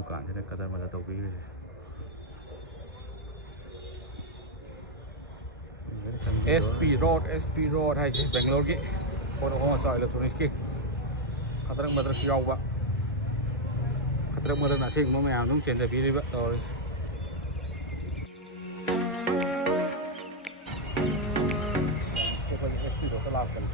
दुकान कदर मदद तौबी SP Road है बेंगलोर की फोन होगा इलेक्ट्रॉनिक्स की खतरक मदरक यावबा खतरक मदरक असेंबा मैम चेंदबीरीब तौर SP Road लाकन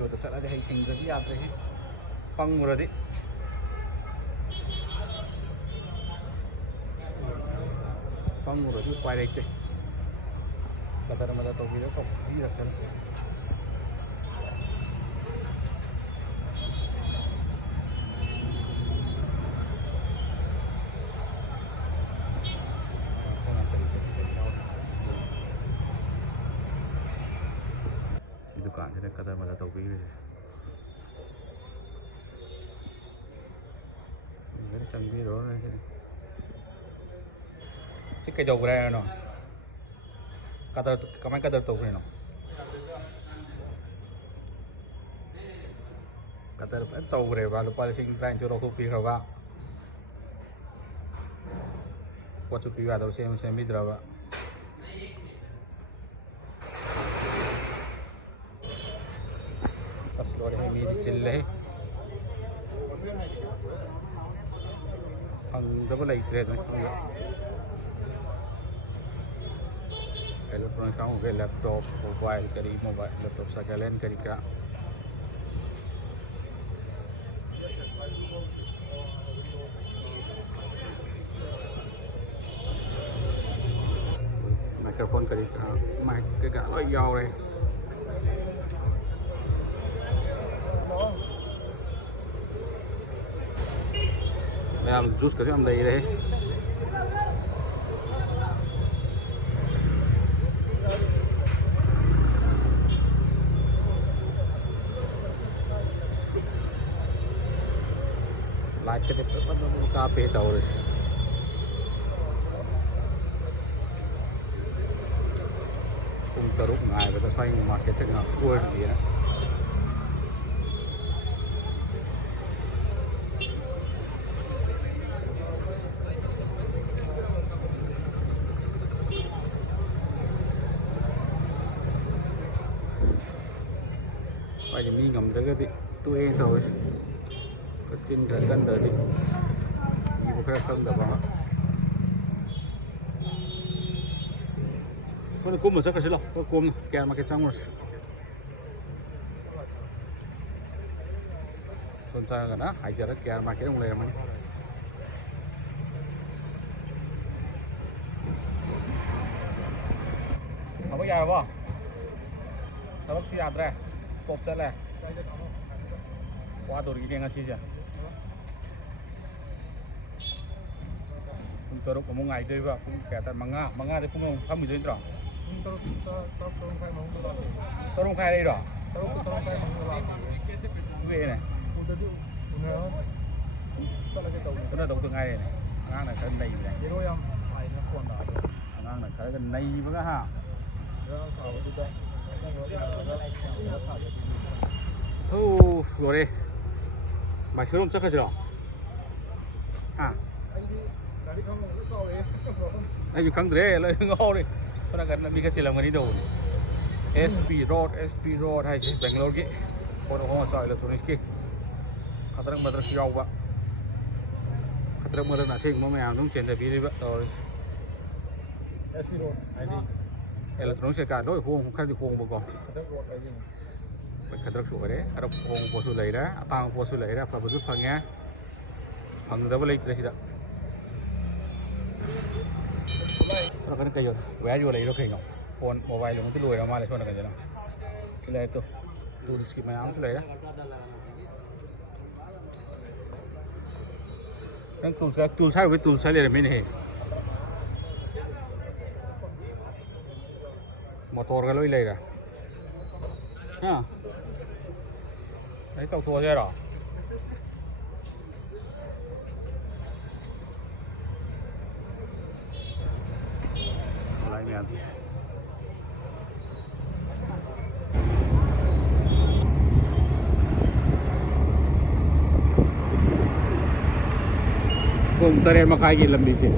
Road चला है सिंगदी याद रहे पंगुरदी उपाय लेते कदर मदद तौबी रखते दुकान कदर मदद तौबी चंबीरो si कईदौरे नो कदर कमाय कदर तौबीनो कदर तौरे लुपा 30,000 लौथोक्पीख्रबा पोटसु पीबु यादब सेमबीद्रबा मीदी चिल्ले फंगदब लेट्रे इलेक्ट्रॉनिक्स का होंगे laptop mobile laptop second hand करी का माइक्रोफोन करी का माइक के का लो याव रे हम जूस करके हम दे रहे लाइट के का पे और तरुक ngày và xoay market thế nào cua gì á vậy thì mi ngầm tới cái gì tôi thôi có trên trời tân đời thì nhiều cái không được bằng 손에 꼽으면 잠깐 실러 꼽는 깨알 맞게 짱물 손자가나 아이디어를 깨알 맞게 올려야만 không có dài không? Sao bác suy ạt ra? Cột ra này. Qua đồ đi đen chi chứ? Terus ngomong aja juga, kelihatan manga itu pun kamu itu terus. Terus kayak ini doh. Ini nih. Udah tahu tuh ngaji nih. Ngang này cái này này. Ngang này cái này với ha. Rồi đi. Mày sửa chắc cái gì đó? À. Ayo kang dre le ngori ora kan mi ka chilam ngani do SP Road hai Bangalore ki phone hoga electronics ki khatarak madarak yawba khatarak madarak aseंबा ma'am चेंदबीरीब तौर SP Road हाइदि electronics का दो Hong खरदि होंबको खतरक सुरे अर Hong पोसु लेरा अपांग पोसु लेरा फबसु fungi फंगदब लेट्रे सिदा nó cái cây rồi vé vô lấy nó khình không phone mobile nó cái lùi ra mà lại cho nó cái gì nào cái này tôi skip máy áo cái này đó đang tool sai với tool sai liền mình này motor cái lối này nè ha đấy tàu thua thế rồi lại nè Kung taren makain lambi siya